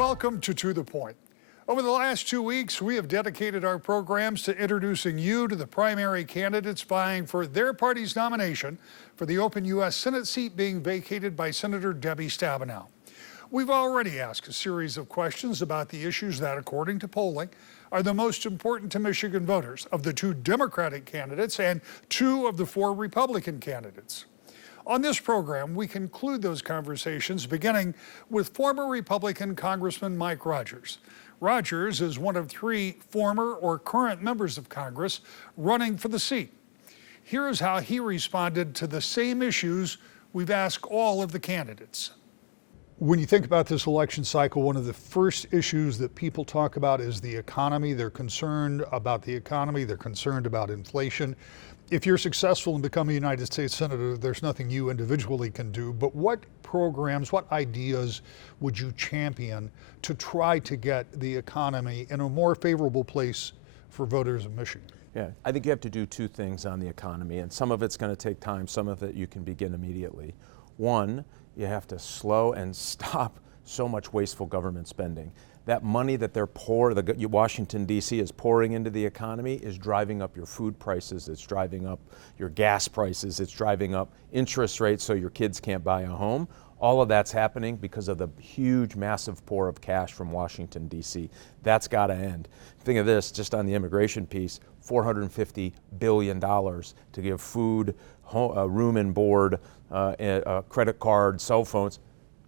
Welcome to the Point. Over the last 2 weeks, we have dedicated our programs to introducing you to the primary candidates vying for their party's nomination for the open U.S. Senate seat being vacated by Senator Debbie Stabenow. We've already asked a series of questions about the issues that, according to polling, are the most important to Michigan voters of the 2 Democratic candidates and 2 of the 4 Republican candidates. On this program, we conclude those conversations beginning with former Republican Congressman Mike Rogers. Rogers is one of 3 former or current members of Congress running for the seat. Here's how he responded to the same issues we've asked all of the candidates. When you think about this election cycle, one of the first issues that people talk about is the economy. They're concerned about the economy. They're concerned about inflation. If you're successful in becoming a United States Senator, there's nothing you individually can do. But what programs, what ideas would you champion to try to get the economy in a more favorable place for voters of Michigan? Yeah, I think you have to do 2 things on the economy, and some of it's going to take time, some of it you can begin immediately. One, you have to slow and stop so much wasteful government spending. That money that Washington, D.C. is pouring into the economy is driving up your food prices, it's driving up your gas prices, it's driving up interest rates so your kids can't buy a home. All of that's happening because of the huge, massive pour of cash from Washington, D.C. That's got to end. Think of this, just on the immigration piece, $450 billion to give food, room and board, credit card, cell phones,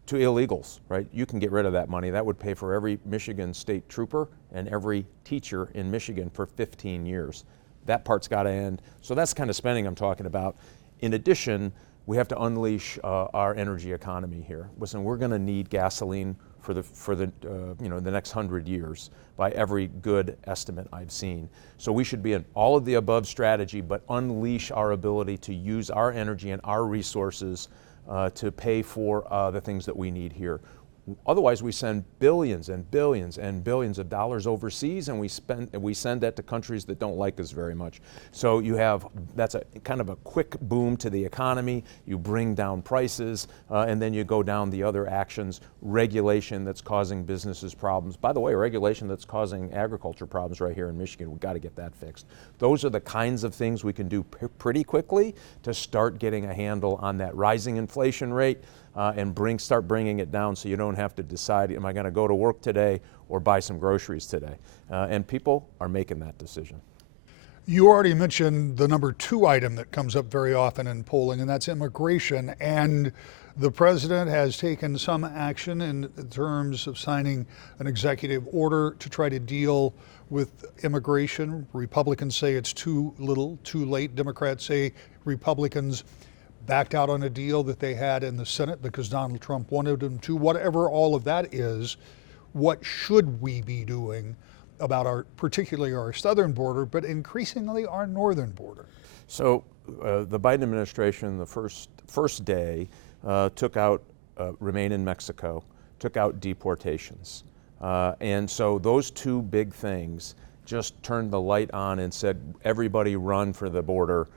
to illegals, right? You can get rid of that money. That would pay for every Michigan state trooper and every teacher in Michigan for 15 years. That part's got to end. So that's the kind of spending I'm talking about. In addition, we have to unleash our energy economy here. Listen, we're going to need gasoline for the next 100 years by every good estimate I've seen. So we should be in all of the above strategy, but unleash our ability to use our energy and our resources to pay for the things that we need here. Otherwise, we send billions and billions and billions of dollars overseas, and we send that to countries that don't like us very much. So that's a kind of a quick boom to the economy. You bring down prices, and then you go down the other actions. Regulation that's causing businesses problems. By the way, regulation that's causing agriculture problems right here in Michigan. We've got to get that fixed. Those are the kinds of things we can do pretty quickly to start getting a handle on that rising inflation rate. And start bringing it down so you don't have to decide, am I going to go to work today or buy some groceries today? And people are making that decision. You already mentioned the number 2 item that comes up very often in polling, and that's immigration. And the president has taken some action in terms of signing an executive order to try to deal with immigration. Republicans say it's too little, too late. Democrats say Republicans backed out on a deal that they had in the Senate because Donald Trump wanted them to. Whatever all of that is, what should we be doing about particularly our southern border, but increasingly our northern border? So the Biden administration, the first day, took out Remain in Mexico, took out deportations. And so those 2 big things just turned the light on and said, everybody run for the border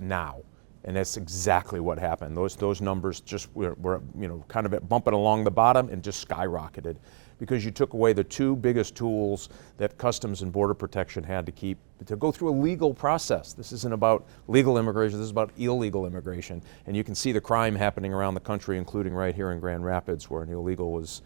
now. And that's exactly what happened. Those numbers just were kind of bumping along the bottom and just skyrocketed because you took away the 2 biggest tools that Customs and Border Protection had to go through a legal process. This isn't about legal immigration, this is about illegal immigration. And you can see the crime happening around the country, including right here in Grand Rapids where an illegal was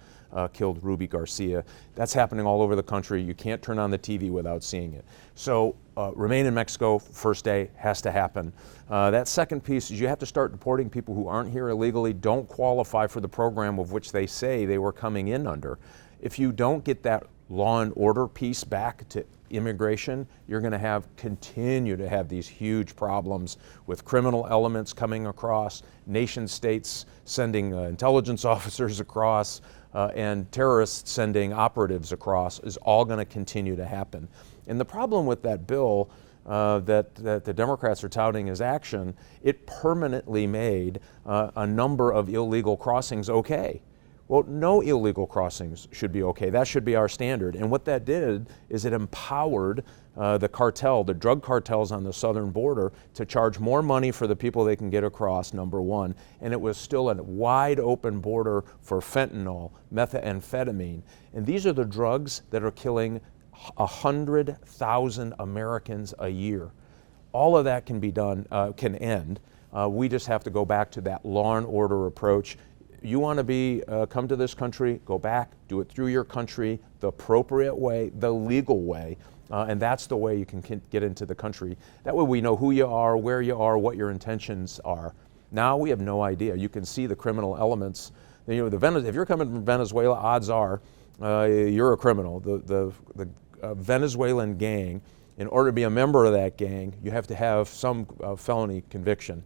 killed, Ruby Garcia. That's happening all over the country. You can't turn on the TV without seeing it. So Remain in Mexico, first day, has to happen. That second piece is you have to start deporting people who aren't here illegally, don't qualify for the program of which they say they were coming in under. If you don't get that law and order piece back to immigration, you're going to continue to have these huge problems with criminal elements coming across, nation states sending intelligence officers across, and terrorists sending operatives across is all going to continue to happen. And the problem with that bill that the Democrats are touting as action, it permanently made a number of illegal crossings okay. Well, no illegal crossings should be okay. That should be our standard. And what that did is it empowered the drug cartels on the southern border to charge more money for the people they can get across, number one. And it was still a wide open border for fentanyl, methamphetamine. And these are the drugs that are killing 100,000 Americans a year. All of that can be done, can end. We just have to go back to that law and order approach. You want to come to this country, go back, do it through your country, the appropriate way, the legal way, and that's the way you can get into the country. That way we know who you are, where you are, what your intentions are. Now we have no idea. You can see the criminal elements. You know, if you're coming from Venezuela, odds are you're a criminal. The Venezuelan gang, in order to be a member of that gang, you have to have some felony conviction.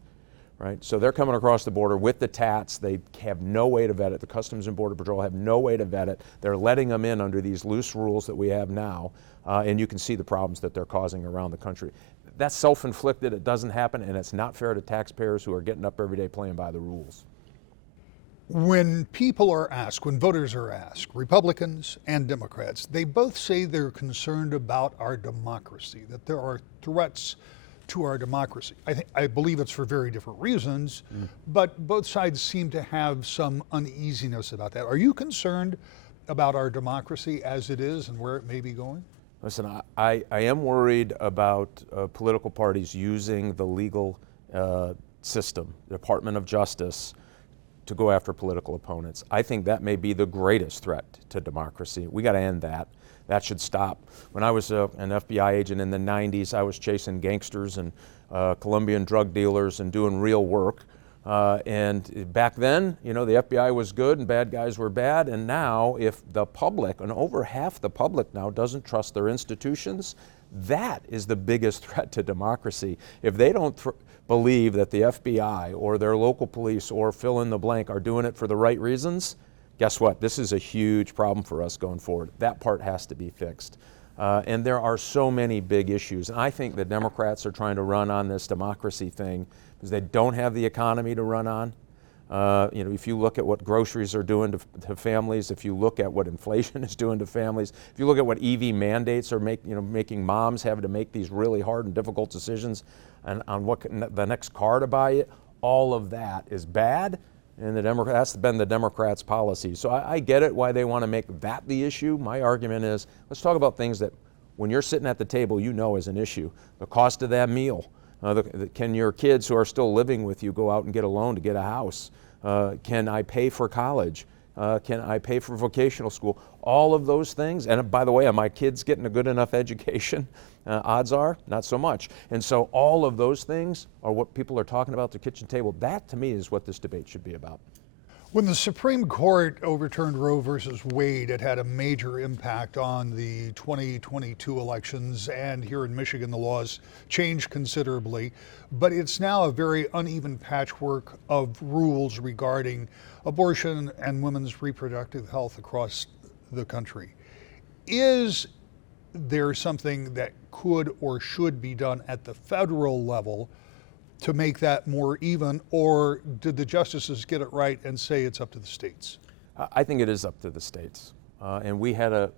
Right? So they're coming across the border with the tats. They have no way to vet it. The Customs and Border Patrol have no way to vet it. They're letting them in under these loose rules that we have now, and you can see the problems that they're causing around the country. That's self-inflicted. It doesn't happen, and it's not fair to taxpayers who are getting up every day playing by the rules. When people are asked, when voters are asked, Republicans and Democrats, they both say they're concerned about our democracy, that there are threats to our democracy. I believe it's for very different reasons, but both sides seem to have some uneasiness about that. Are you concerned about our democracy as it is and where it may be going? Listen, I am worried about political parties using the legal system, the Department of Justice, to go after political opponents. I think that may be the greatest threat to democracy. We got to end that. That should stop. When I was an FBI agent in the 90s, I was chasing gangsters and Colombian drug dealers and doing real work. And back then, you know, the FBI was good and bad guys were bad. And now, if the public, and over half the public now, doesn't trust their institutions, that is the biggest threat to democracy. If they don't believe that the FBI or their local police or fill in the blank are doing it for the right reasons, guess what? This is a huge problem for us going forward. That part has to be fixed. And there are so many big issues. And I think the Democrats are trying to run on this democracy thing because they don't have the economy to run on. You know, if you look at what groceries are doing to families, if you look at what inflation is doing to families, if you look at what EV mandates are making moms having to make these really hard and difficult decisions on what the next car to buy, all of that is bad. And that's been the Democrats' policy. So I get it why they want to make that the issue. My argument is, let's talk about things that when you're sitting at the table, you know is an issue. The cost of that meal. Can your kids who are still living with you go out and get a loan to get a house? Can I pay for college? Can I pay for vocational school? All of those things. And by the way, are my kids getting a good enough education? Odds are, not so much. And so all of those things are what people are talking about at the kitchen table. That, to me, is what this debate should be about. When the Supreme Court overturned Roe versus Wade, it had a major impact on the 2022 elections, and here in Michigan, the laws changed considerably. But it's now a very uneven patchwork of rules regarding abortion and women's reproductive health across the country. Is there something that could or should be done at the federal level to make that more even, or did the justices get it right and say it's up to the states? I think it is up to the states. And we had a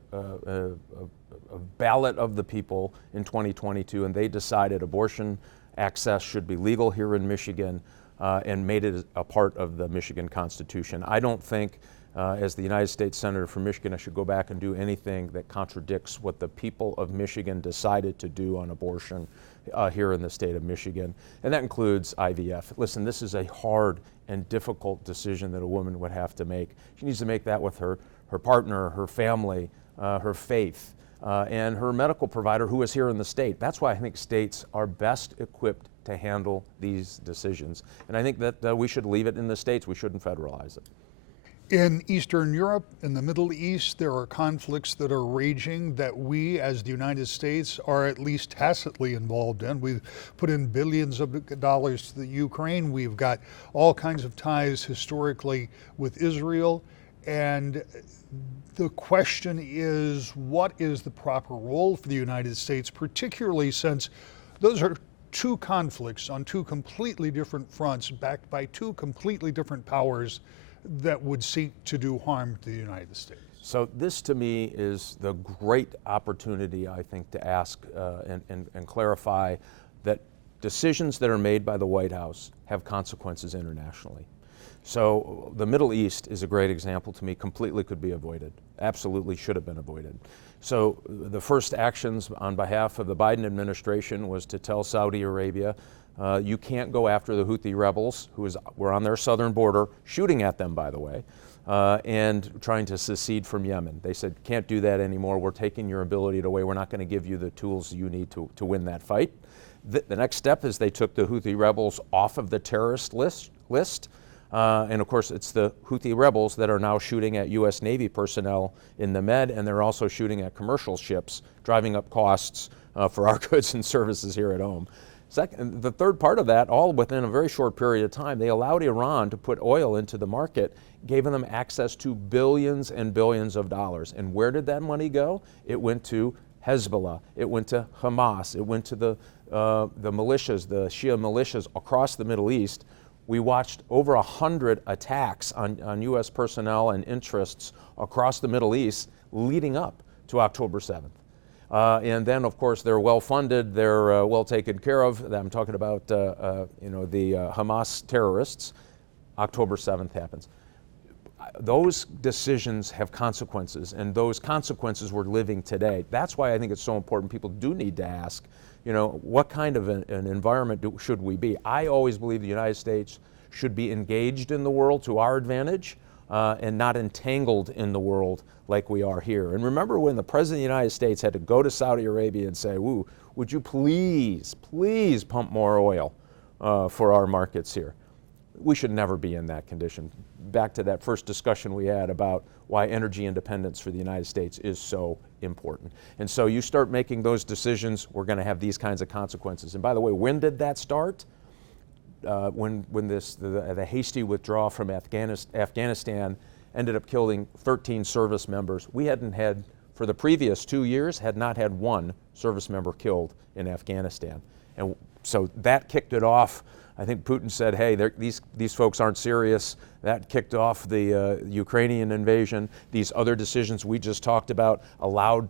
ballot of the people in 2022, and they decided abortion access should be legal here in Michigan and made it a part of the Michigan Constitution. I don't think, as the United States Senator from Michigan, I should go back and do anything that contradicts what the people of Michigan decided to do on abortion here in the state of Michigan. And that includes IVF. Listen, this is a hard and difficult decision that a woman would have to make. She needs to make that with her partner, her family, her faith, and her medical provider who is here in the state. That's why I think states are best equipped to handle these decisions. And I think that we should leave it in the states. We shouldn't federalize it. In Eastern Europe, in the Middle East, there are conflicts that are raging that we, as the United States, are at least tacitly involved in. We've put in billions of dollars to the Ukraine. We've got all kinds of ties historically with Israel. And the question is, what is the proper role for the United States, particularly since those are two conflicts on two completely different fronts, backed by two completely different powers that would seek to do harm to the United States? So this to me is the great opportunity, I think, to ask and clarify that decisions that are made by the White House have consequences internationally. So the Middle East is a great example to me, completely could be avoided, absolutely should have been avoided. So the first actions on behalf of the Biden administration was to tell Saudi Arabia, you can't go after the Houthi rebels, were on their southern border, shooting at them, by the way, and trying to secede from Yemen. They said, can't do that anymore, we're taking your ability away, we're not going to give you the tools you need to win that fight. The next step is they took the Houthi rebels off of the terrorist list. And of course, it's the Houthi rebels that are now shooting at U.S. Navy personnel in the Med, and they're also shooting at commercial ships, driving up costs for our goods and services here at home. Second, the third part of that, all within a very short period of time, they allowed Iran to put oil into the market, giving them access to billions and billions of dollars. And where did that money go? It went to Hezbollah, it went to Hamas, it went to the militias, the Shia militias across the Middle East. We watched over 100 attacks on U.S. personnel and interests across the Middle East leading up to October 7th. And then, of course, they're well funded, they're well taken care of. I'm talking about the Hamas terrorists. October 7th happens. Those decisions have consequences, and those consequences we're living today. That's why I think it's so important. People do need to ask, what kind of an environment should we be? I always believe the United States should be engaged in the world to our advantage and not entangled in the world like we are here. And remember when the President of the United States had to go to Saudi Arabia and say, would you please pump more oil for our markets here? We should never be in that condition. Back to that first discussion we had about why energy independence for the United States is so important. And so you start making those decisions, we're going to have these kinds of consequences. And by the way, when did that start? When the hasty withdrawal from Afghanistan ended up killing 13 service members. We hadn't had, for the previous 2 years, had not had one service member killed in Afghanistan. And so that kicked it off. I think Putin said, hey, these folks aren't serious. That kicked off the Ukrainian invasion. These other decisions we just talked about allowed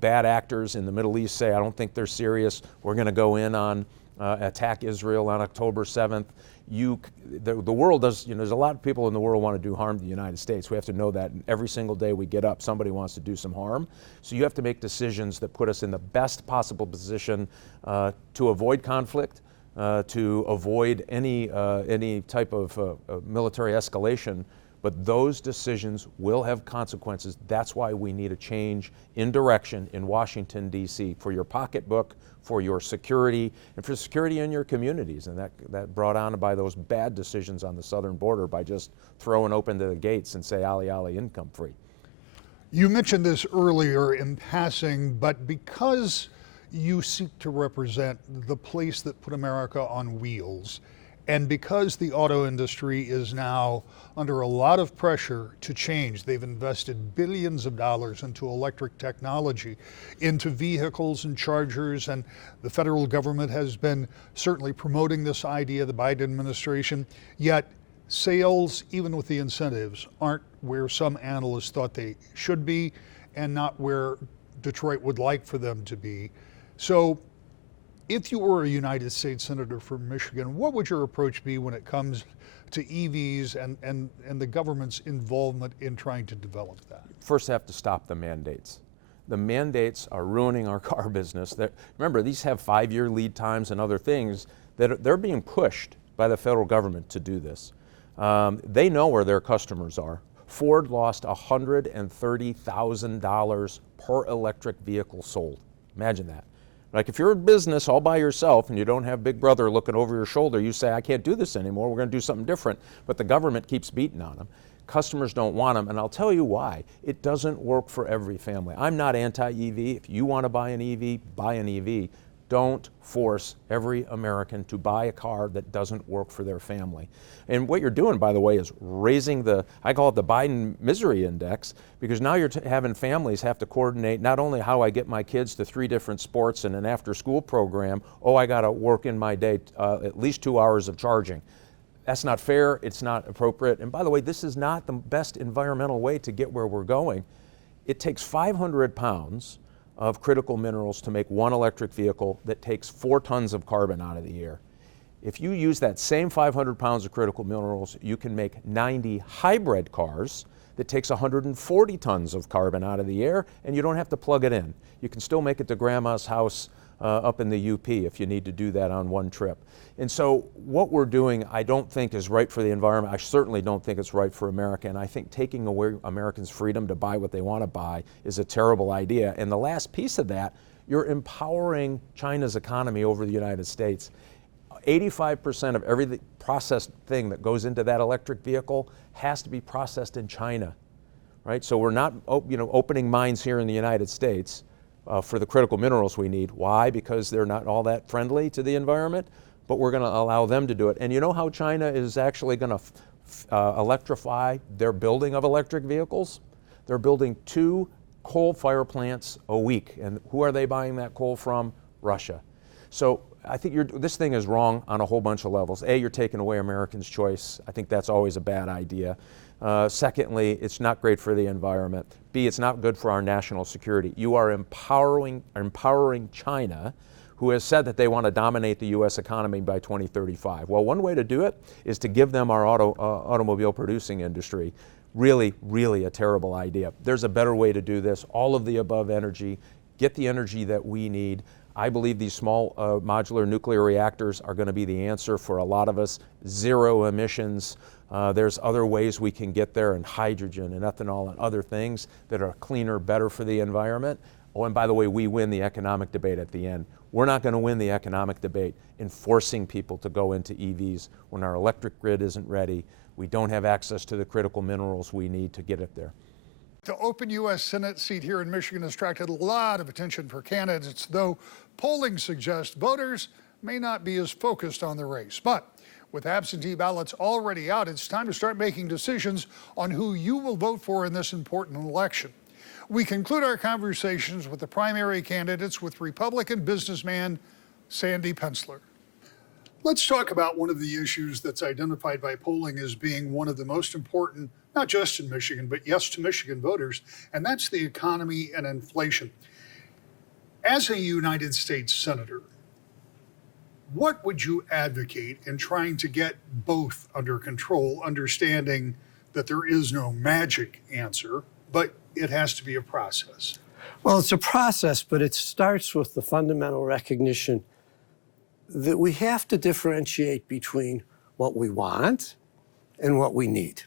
bad actors in the Middle East say, I don't think they're serious. We're going to go in on attack Israel on October 7th. The world does, there's a lot of people in the world want to do harm to the United States. We have to know that. And every single day we get up, somebody wants to do some harm. So you have to make decisions that put us in the best possible position to avoid conflict, to avoid any type of military escalation, but those decisions will have consequences. That's why we need a change in direction in Washington, D.C. for your pocketbook, for your security, and for security in your communities. And that brought on by those bad decisions on the southern border by just throwing open the gates and say, Ali, Ali, income free. You mentioned this earlier in passing, but because you seek to represent the place that put America on wheels, and because the auto industry is now under a lot of pressure to change, they've invested billions of dollars into electric technology, into vehicles and chargers, and the federal government has been certainly promoting this idea, the Biden administration, yet sales, even with the incentives, aren't where some analysts thought they should be and not where Detroit would like for them to be. So if you were a United States Senator from Michigan, what would your approach be when it comes to EVs and the government's involvement in trying to develop that? First, have to stop the mandates. The mandates are ruining our car business. Remember, these have 5-year lead times and other things that they're being pushed by the federal government to do this. They know where their customers are. Ford lost $130,000 per electric vehicle sold. Imagine that. Like if you're in business all by yourself and you don't have Big Brother looking over your shoulder, you say, I can't do this anymore, we're going to do something different. But the government keeps beating on them. Customers don't want them, and I'll tell you why. It doesn't work for every family. I'm not anti-EV. If you want to buy an EV, buy an EV. Don't force every American to buy a car that doesn't work for their family. And what you're doing, by the way, is raising I call it the Biden misery index, because now you're having families have to coordinate not only how I get my kids to 3 different sports and an after-school program, I got to work in my day at least 2 hours of charging. That's not fair, it's not appropriate. And by the way, this is not the best environmental way to get where we're going. It takes 500 pounds of critical minerals to make one electric vehicle that takes 4 tons of carbon out of the air. If you use that same 500 pounds of critical minerals, you can make 90 hybrid cars that takes 140 tons of carbon out of the air, and you don't have to plug it in. You can still make it to grandma's house up in the UP if you need to do that on one trip. And so what we're doing, I don't think is right for the environment. I certainly don't think it's right for America. And I think taking away Americans' freedom to buy what they want to buy is a terrible idea. And the last piece of that, you're empowering China's economy over the United States. 85% of every processed thing that goes into that electric vehicle has to be processed in China, right? So we're not opening mines here in the United States for the critical minerals we need. Why? Because they're not all that friendly to the environment, but we're going to allow them to do it. And you know how China is actually going to electrify their building of electric vehicles? They're building 2 coal fire plants a week. And who are they buying that coal from? Russia. So I think this thing is wrong on a whole bunch of levels. A, you're taking away Americans' choice. I think that's always a bad idea. Secondly, it's not great for the environment. B, it's not good for our national security. You are empowering China, who has said that they want to dominate the U.S. economy by 2035. Well, one way to do it is to give them our automobile producing industry. Really, really a terrible idea. There's a better way to do this. All of the above energy, get the energy that we need. I believe these small modular nuclear reactors are going to be the answer for a lot of us. Zero emissions. There's other ways we can get there, and hydrogen and ethanol and other things that are cleaner, better for the environment. Oh, and by the way, we win the economic debate at the end. We're not going to win the economic debate in forcing people to go into EVs when our electric grid isn't ready. We don't have access to the critical minerals we need to get it there. The open U.S. Senate seat here in Michigan has attracted a lot of attention for candidates, though polling suggests voters may not be as focused on the race. But with absentee ballots already out, it's time to start making decisions on who you will vote for in this important election. We conclude our conversations with the primary candidates with Republican businessman Sandy Pensler. Let's talk about one of the issues that's identified by polling as being one of the most important, not just in Michigan, but yes to Michigan voters, and that's the economy and inflation. As a United States Senator, what would you advocate in trying to get both under control, understanding that there is no magic answer, but it has to be a process? Well, it's a process, but it starts with the fundamental recognition that we have to differentiate between what we want and what we need.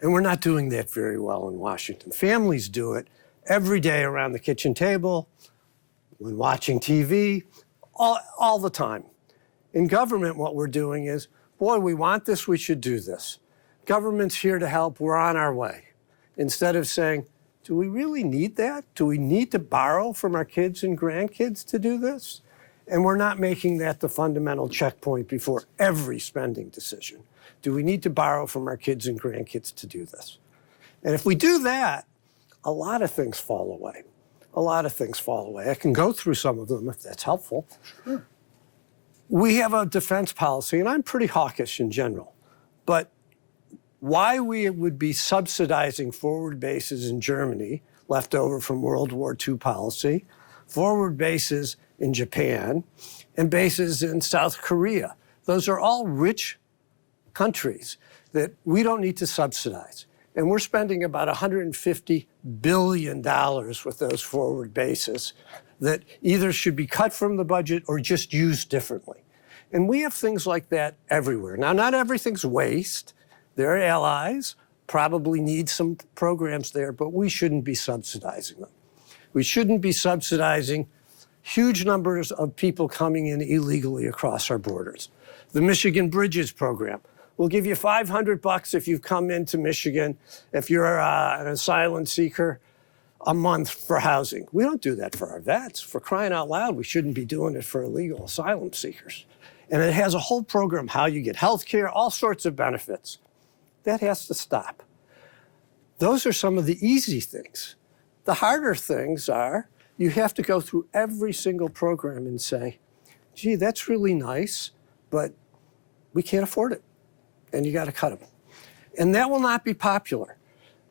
And we're not doing that very well in Washington. Families do it every day around the kitchen table, when watching TV, all the time. In government, what we're doing is, boy, we want this, we should do this. Government's here to help, we're on our way. Instead of saying, do we really need that? Do we need to borrow from our kids and grandkids to do this? And we're not making that the fundamental checkpoint before every spending decision. Do we need to borrow from our kids and grandkids to do this? And if we do that, a lot of things fall away. A lot of things fall away. I can go through some of them if that's helpful. Sure. We have a defense policy, and I'm pretty hawkish in general, but why we would be subsidizing forward bases in Germany, left over from World War II policy, forward bases in Japan, and bases in South Korea. Those are all rich countries that we don't need to subsidize. And we're spending about $150 billion with those forward bases that either should be cut from the budget or just used differently. And we have things like that everywhere. Now, not everything's waste. Their allies probably need some programs there, but we shouldn't be subsidizing them. We shouldn't be subsidizing huge numbers of people coming in illegally across our borders. The Michigan Bridges program will give you $500 if you've come into Michigan, if you're an asylum seeker, a month for housing. We don't do that for our vets. For crying out loud, we shouldn't be doing it for illegal asylum seekers. And it has a whole program, how you get health care, all sorts of benefits. That has to stop. Those are some of the easy things. The harder things are you have to go through every single program and say, gee, that's really nice, but we can't afford it. and you got to cut them. And that will not be popular.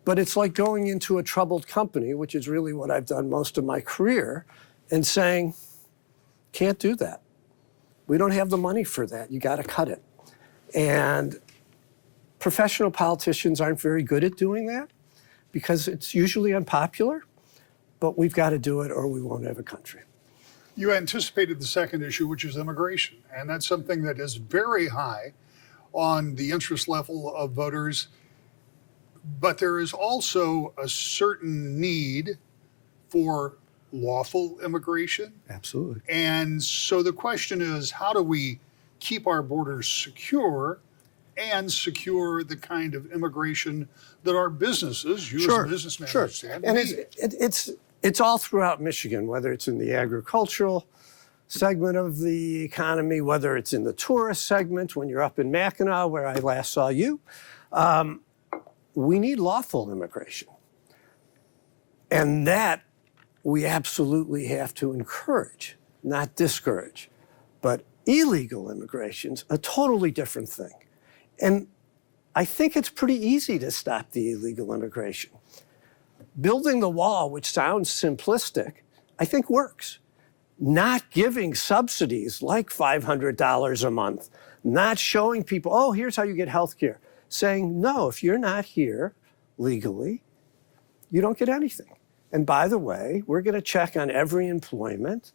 But it's like going into a troubled company, which is really what I've done most of my career, and saying, can't do that. We don't have the money for that. You got to cut it. And professional politicians aren't very good at doing that because it's usually unpopular, but we've got to do it or we won't have a country. You anticipated the second issue, which is immigration, and that's something that is very high on the interest level of voters. But there is also a certain need for lawful immigration. Absolutely. And so the question is, how do we keep our borders secure and secure the kind of immigration that our businesses, you as a businessman, understand? And it's all throughout Michigan, whether it's in the agricultural segment of the economy, whether it's in the tourist segment when you're up in Mackinac, where I last saw you. We need lawful immigration. And that we absolutely have to encourage, not discourage. But illegal immigration's a totally different thing. And I think it's pretty easy to stop the illegal immigration. Building the wall, which sounds simplistic, I think works. Not giving subsidies like $500 a month, not showing people, oh, here's how you get health care. Saying, no, if you're not here legally, you don't get anything. And by the way, we're going to check on every employment.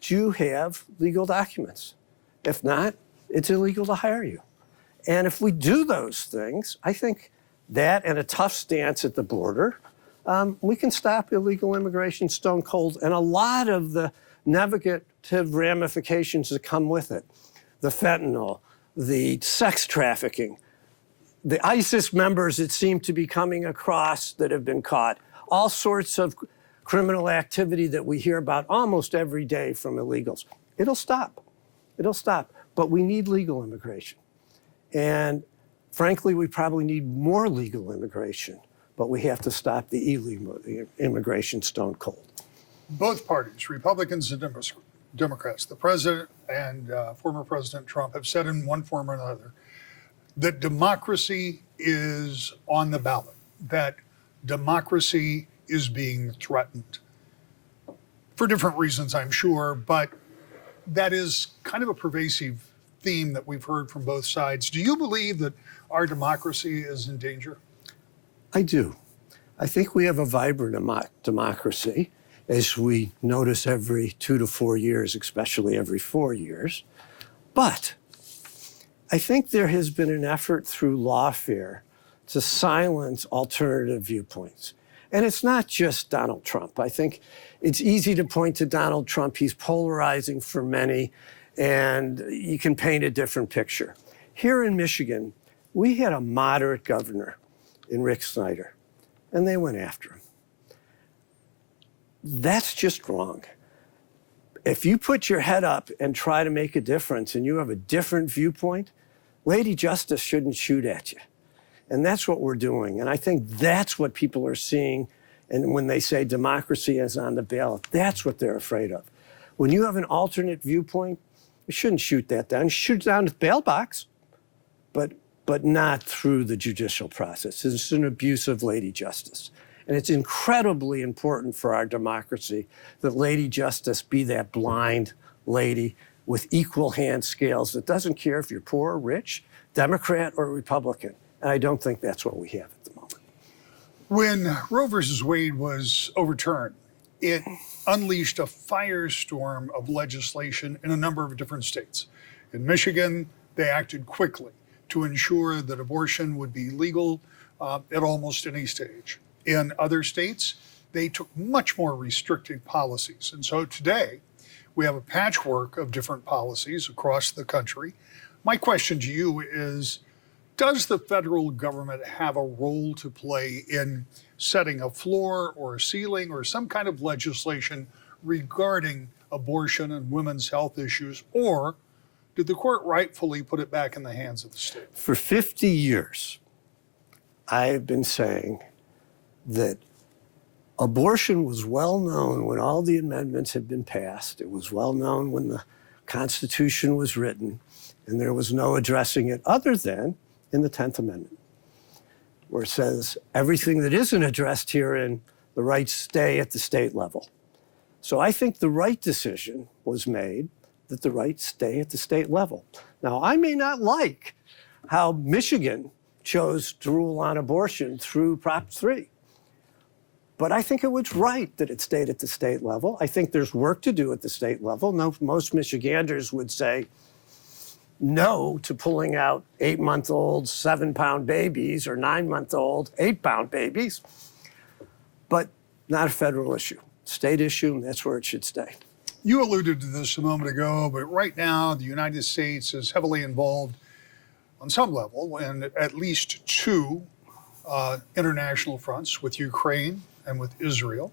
Do you have legal documents? If not, it's illegal to hire you. And if we do those things, I think that and a tough stance at the border, we can stop illegal immigration stone cold and a lot of the negative ramifications that come with it. The fentanyl, the sex trafficking, the ISIS members that seem to be coming across that have been caught, all sorts of criminal activity that we hear about almost every day from illegals. It'll stop. It'll stop. But we need legal immigration. And frankly, we probably need more legal immigration, but we have to stop the illegal immigration stone cold. Both parties, Republicans and Democrats, the president and former President Trump have said in one form or another that democracy is on the ballot, that democracy is being threatened. For different reasons, I'm sure, but that is kind of a pervasive theme that we've heard from both sides. Do you believe that our democracy is in danger? I do. I think we have a vibrant democracy, as we notice every 2 to 4 years, especially every 4 years. But I think there has been an effort through lawfare to silence alternative viewpoints. And it's not just Donald Trump. I think it's easy to point to Donald Trump. He's polarizing for many, and you can paint a different picture. Here in Michigan, we had a moderate governor in Rick Snyder, and they went after him. That's just wrong. If you put your head up and try to make a difference and you have a different viewpoint, Lady Justice shouldn't shoot at you. And that's what we're doing. And I think that's what people are seeing. And when they say democracy is on the ballot, that's what they're afraid of. When you have an alternate viewpoint, you shouldn't shoot that down. You shoot it down the bail box, but not through the judicial process. It's an abuse of Lady Justice. And it's incredibly important for our democracy that Lady Justice be that blind lady with equal hand scales that doesn't care if you're poor or rich, Democrat or Republican. And I don't think that's what we have at the moment. When Roe versus Wade was overturned, it unleashed a firestorm of legislation in a number of different states. In Michigan, they acted quickly to ensure that abortion would be legal at almost any stage. In other states, they took much more restrictive policies. And so today, we have a patchwork of different policies across the country. My question to you is, does the federal government have a role to play in setting a floor or a ceiling or some kind of legislation regarding abortion and women's health issues, or did the court rightfully put it back in the hands of the state? For 50 years, I have been saying that abortion was well known when all the amendments had been passed. It was well known when the Constitution was written, and there was no addressing it other than in the 10th Amendment, where it says everything that isn't addressed herein, the rights stay at the state level. So I think the right decision was made that the rights stay at the state level. Now, I may not like how Michigan chose to rule on abortion through Prop 3, but I think it was right that it stayed at the state level. I think there's work to do at the state level. No, most Michiganders would say no to pulling out 8-month-old 7-pound babies or 9-month-old 8-pound babies, but not a federal issue. State issue, and that's where it should stay. You alluded to this a moment ago, but right now the United States is heavily involved on some level in at least two international fronts with Ukraine and with Israel.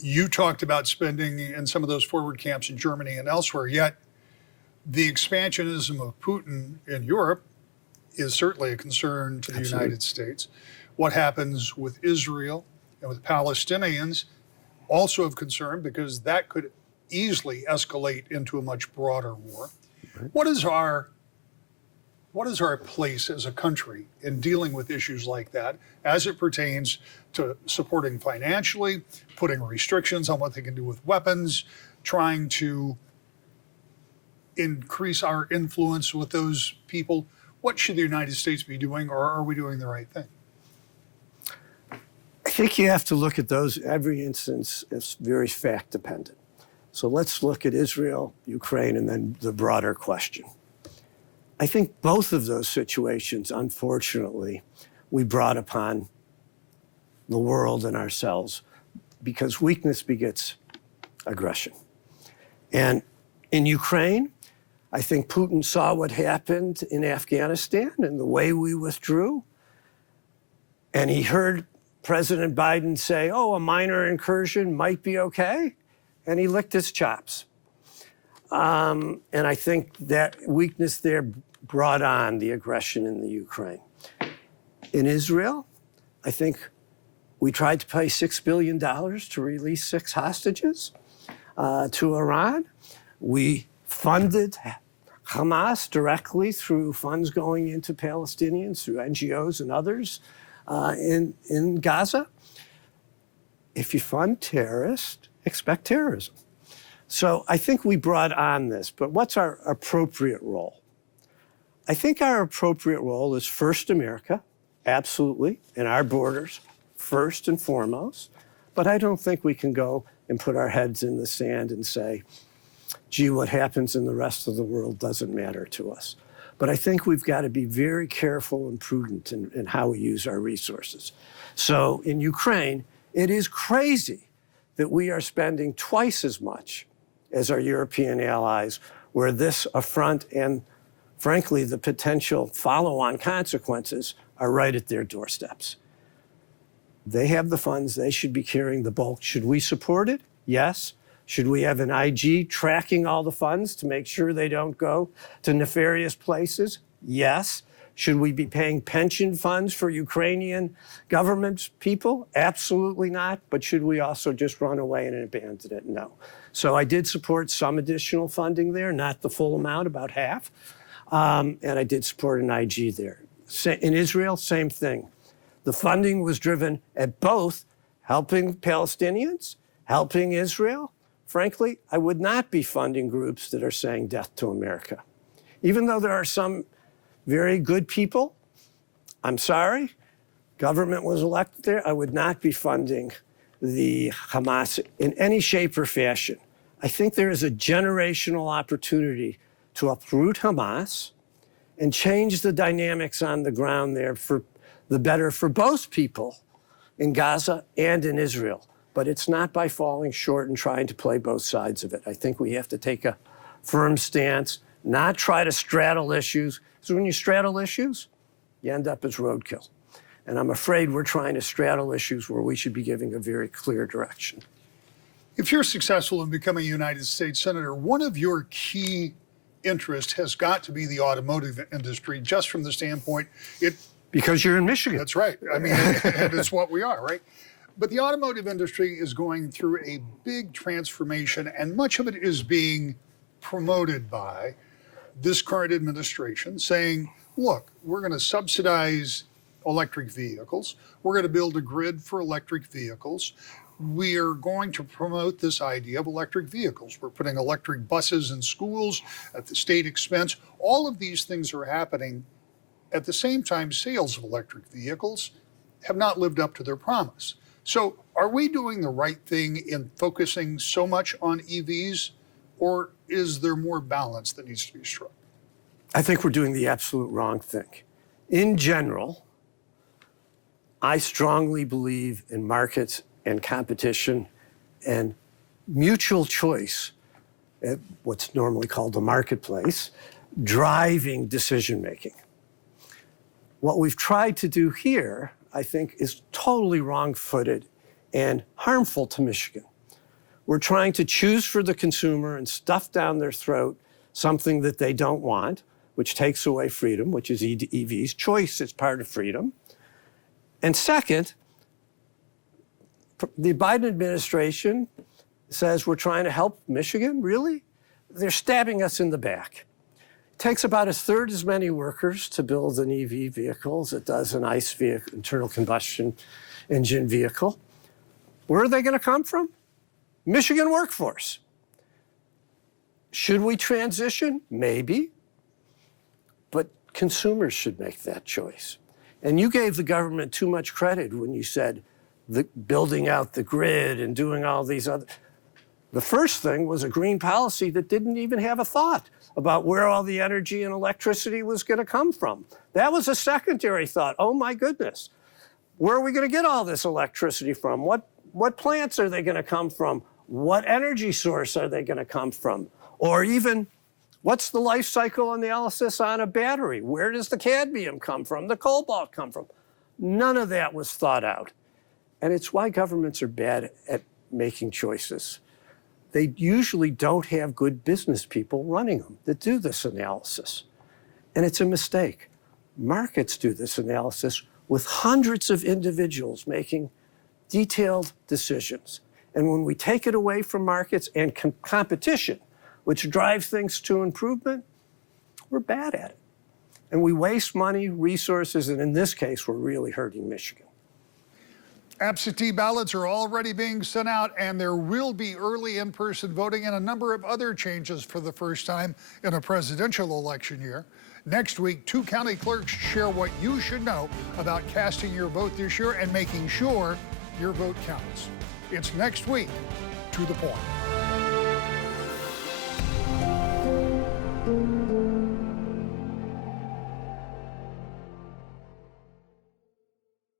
You talked about spending in some of those forward camps in Germany and elsewhere, yet the expansionism of Putin in Europe is certainly a concern to the United States. What happens with Israel and with Palestinians also of concern, because that could easily escalate into a much broader war. Right. What is our place as a country in dealing with issues like that as it pertains to supporting financially, putting restrictions on what they can do with weapons, trying to increase our influence with those people? What should the United States be doing, or are we doing the right thing? I think you have to look at those, every instance is very fact dependent. So let's look at Israel, Ukraine, and then the broader question. I think both of those situations, unfortunately, we brought upon the world and ourselves because weakness begets aggression. And in Ukraine, I think Putin saw what happened in Afghanistan and the way we withdrew. And he heard President Biden say, oh, a minor incursion might be okay. And he licked his chops. And I think that weakness there brought on the aggression in the Ukraine. In Israel, I think we tried to pay $6 billion to release 6 hostages to Iran. We funded Hamas directly through funds going into Palestinians, through NGOs and others in Gaza. If you fund terrorists, expect terrorism. So I think we brought on this, but what's our appropriate role? I think our appropriate role is first America, absolutely, and our borders, first and foremost. But I don't think we can go and put our heads in the sand and say, gee, what happens in the rest of the world doesn't matter to us. But I think we've got to be very careful and prudent in how we use our resources. So in Ukraine, it is crazy that we are spending twice as much as our European allies, where this affront and, frankly, the potential follow-on consequences are right at their doorsteps. They have the funds. They should be carrying the bulk. Should we support it? Yes. Should we have an IG tracking all the funds to make sure they don't go to nefarious places? Yes. Should we be paying pension funds for Ukrainian government people? Absolutely not. But should we also just run away and abandon it? No. So I did support some additional funding there, not the full amount, about half. And I did support an IG there. In Israel, same thing. The funding was driven at both helping Palestinians, helping Israel. Frankly, I would not be funding groups that are saying death to America. Even though there are some very good people, I'm sorry, government was elected there, I would not be funding the Hamas in any shape or fashion. I think there is a generational opportunity to uproot Hamas and change the dynamics on the ground there for the better for both people in Gaza and in Israel. But it's not by falling short and trying to play both sides of it. I think we have to take a firm stance, not try to straddle issues. Because when you straddle issues, you end up as roadkill. And I'm afraid we're trying to straddle issues where we should be giving a very clear direction. If you're successful in becoming a United States Senator, one of your key interests has got to be the automotive industry, just from the standpoint because you're in Michigan. That's right. I mean, and it's what we are, right? But the automotive industry is going through a big transformation, and much of it is being promoted by this current administration, saying look, we're going to subsidize electric vehicles. We're going to build a grid for electric vehicles. We are going to promote this idea of electric vehicles. We're putting electric buses in schools at the state expense. All of these things are happening. At the same time, sales of electric vehicles have not lived up to their promise. So are we doing the right thing in focusing so much on EVs, or is there more balance that needs to be struck? I think we're doing the absolute wrong thing. In general, I strongly believe in markets and competition and mutual choice at what's normally called the marketplace, driving decision making. What we've tried to do here, I think, is totally wrong-footed and harmful to Michigan. We're trying to choose for the consumer and stuff down their throat something that they don't want, which takes away freedom, which is EVs. Choice is part of freedom. And second, the Biden administration says we're trying to help Michigan. Really? They're stabbing us in the back. It takes about a third as many workers to build an EV vehicle as it does an ICE vehicle, internal combustion engine vehicle. Where are they going to come from? Michigan workforce. Should we transition? Maybe. But consumers should make that choice. And you gave the government too much credit when you said building out the grid and doing all these other. The first thing was a green policy that didn't even have a thought about where all the energy and electricity was going to come from. That was a secondary thought. Oh my goodness, where are we going to get all this electricity from? What plants are they going to come from? What energy source are they going to come from? Or even, what's the life cycle analysis on a battery? Where does the cadmium come from? The cobalt come from? None of that was thought out. And it's why governments are bad at making choices. They usually don't have good business people running them that do this analysis. And it's a mistake. Markets do this analysis with hundreds of individuals making detailed decisions. And when we take it away from markets and competition, which drives things to improvement, we're bad at it. And we waste money, resources, and in this case, we're really hurting Michigan. Absentee ballots are already being sent out, and there will be early in-person voting and a number of other changes for the first time in a presidential election year. Next week, 2 county clerks share what you should know about casting your vote this year and making sure your vote counts. It's next week, To the Point.